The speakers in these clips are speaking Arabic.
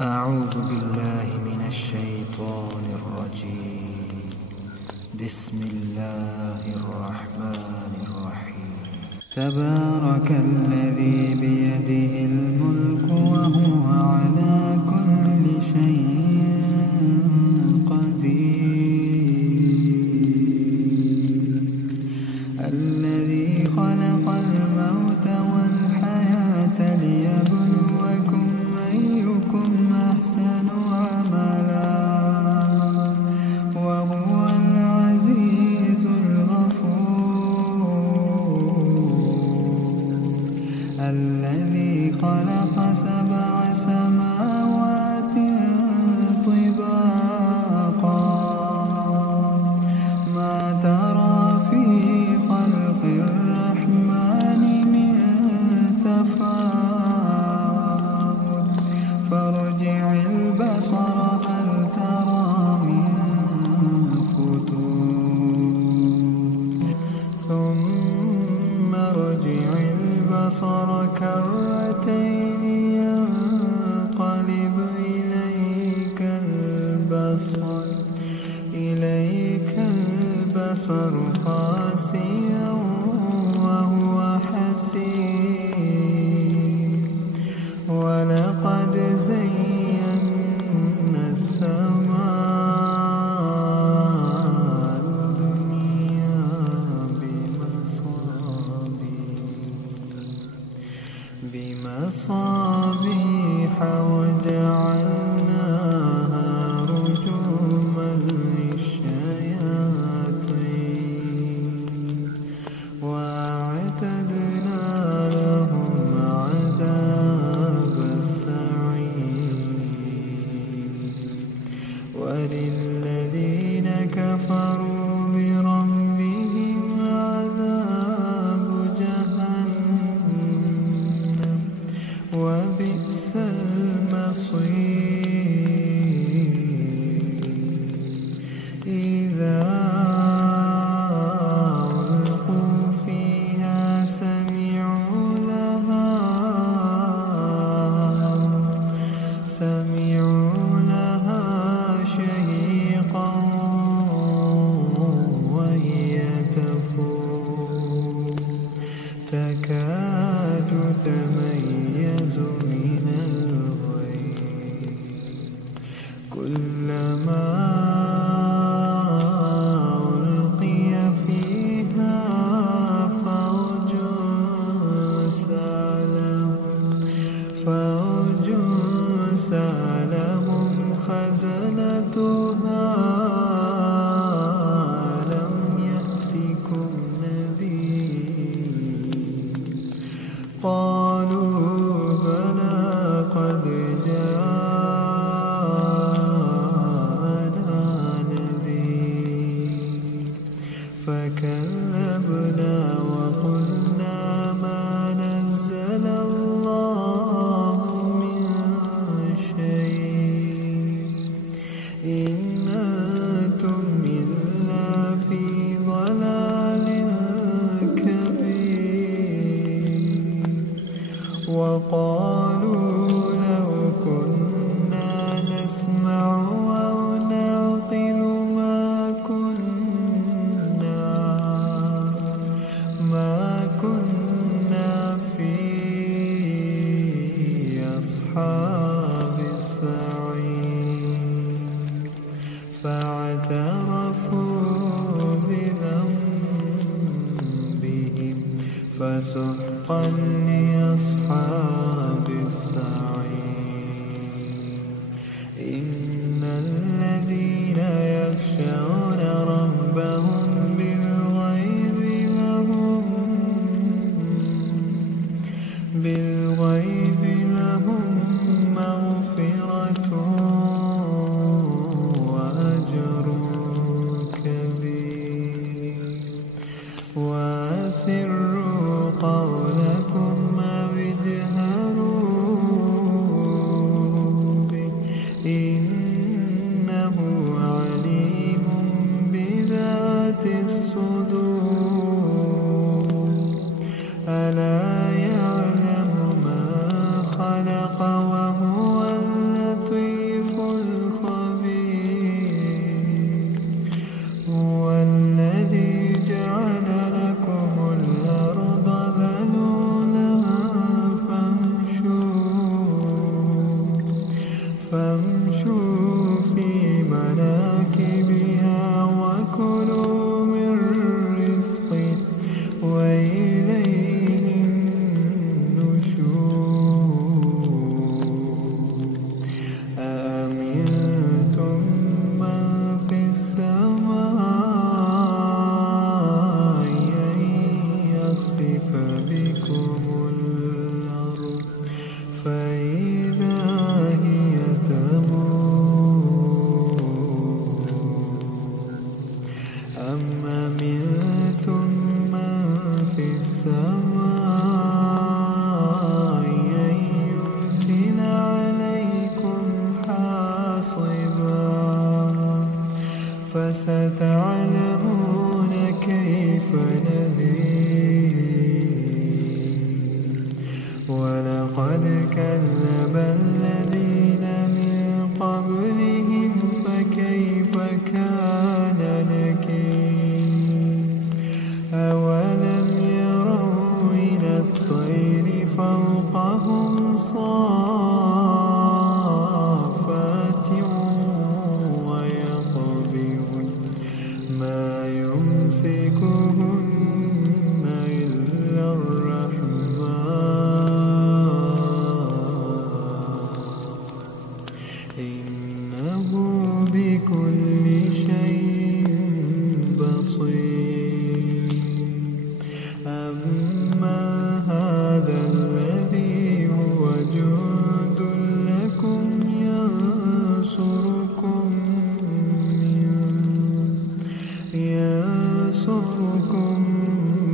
أعوذ بالله من الشيطان الرجيم. بسم الله الرحمن الرحيم. تبارك الذي بيده الملك وهو على كل شيء قدير. الذي خلق الموت والحياة ليبلوكم أيكم أحسن عملا وهو العزيز الغفور. الذي خلق 7 سماوات طباقا ما ترى في خلق الرحمن من تفاوت فارجع البصر هل ترى من فتور ثم ارجع البصر كرتين ينقلب إليك البصر خاسئا وهو حسير. ولقد زينا السماء الدنيا بمصابيح وجعلناها رجوما للشياطين وأعتدنا لهم عذاب السعير. وللذين كفروا بربهم عذاب جهنم وبئس المصير. إذا ألقوا فيها سمعوا لها شهيقا وهي تفور تكاد تميز من الغيظ. كلما ألقي فيها فوج سألهم خزنتها ألم يأتكم نذير. قالوا بلى قد جاءنا نذير فكذبنا وقلنا ما نزل الله من شيء إن أنتم إلا في ضلال كبير. وقالوا لو كنا نسمع أو نعقل ما كنا في أصحاب السعير. فاعترفوا بذنبهم فسحقا لأصحاب السعير. إن الذين يخشون ربهم بالغيب لهم مغفرة وأجر كبير. وأسروا قولكم أو اجهروا فامشوا في مناكبها وكلوا من رزقه وإليه النشور أأمنتم من في السماء أن يخسف بكم الأرض فإذا هي تمور أم أمنتم من في السماء أن يرسل عليكم حاصبا فستعلمون كيف نذير ولقد كذب الذين من قبلهم فكيف كان نكير أولم يروا إلى الطير فوقهم صافات ويقبضن ما يمسكهن إلا الرحمن إنه بكل شيء بصير أما هذا الذي هو جند لكم ينصركم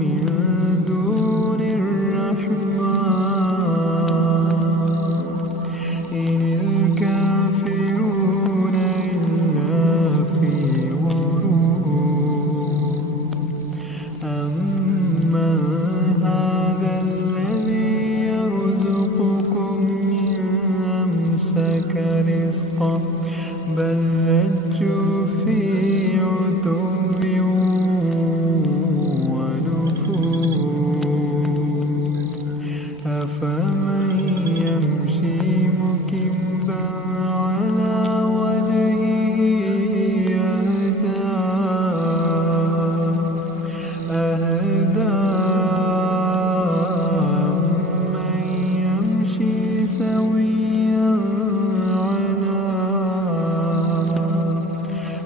من دون الرحمن إن الكافرون إلا في غرور أما هذا الذي يرزقكم إن أمسك رزقه بل لجوا في عتو ونفور أفمن يمشي مكبا على وجهه أهدى من يمشي سويا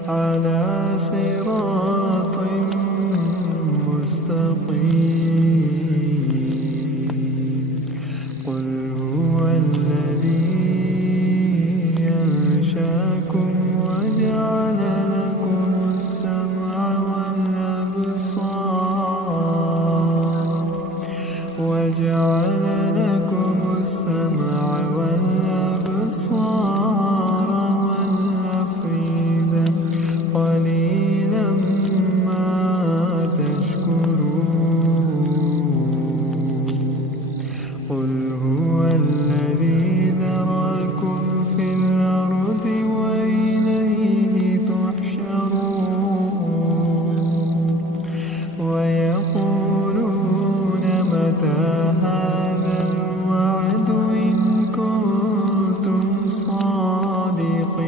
على صراط مستقيم قل هو الذي أنشأكم وجعل لكم السمع والأبصار والأفئدة قليلا ما تشكرون قل هو الذي ذرأكم في الأرض وإليه تحشرون ويقولون متى هذا الوعد إن كنتم صادقين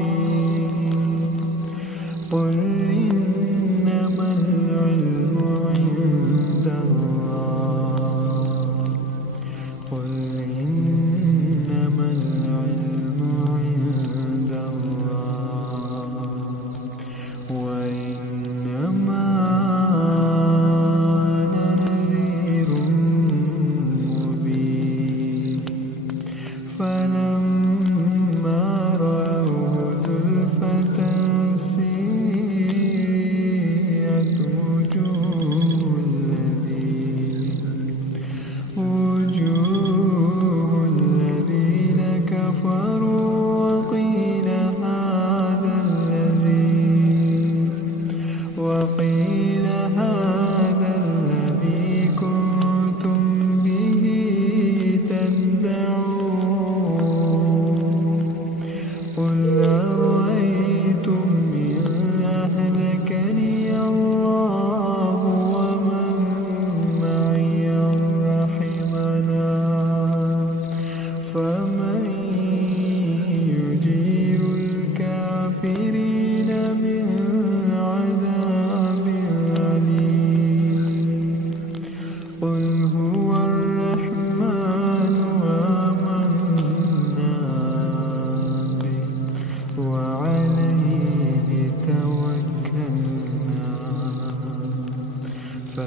قل إنما العلم عند الله قل إنما العلم عند الله وإنما أنا نذير مبين فلما رأوه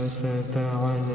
فستعلمون.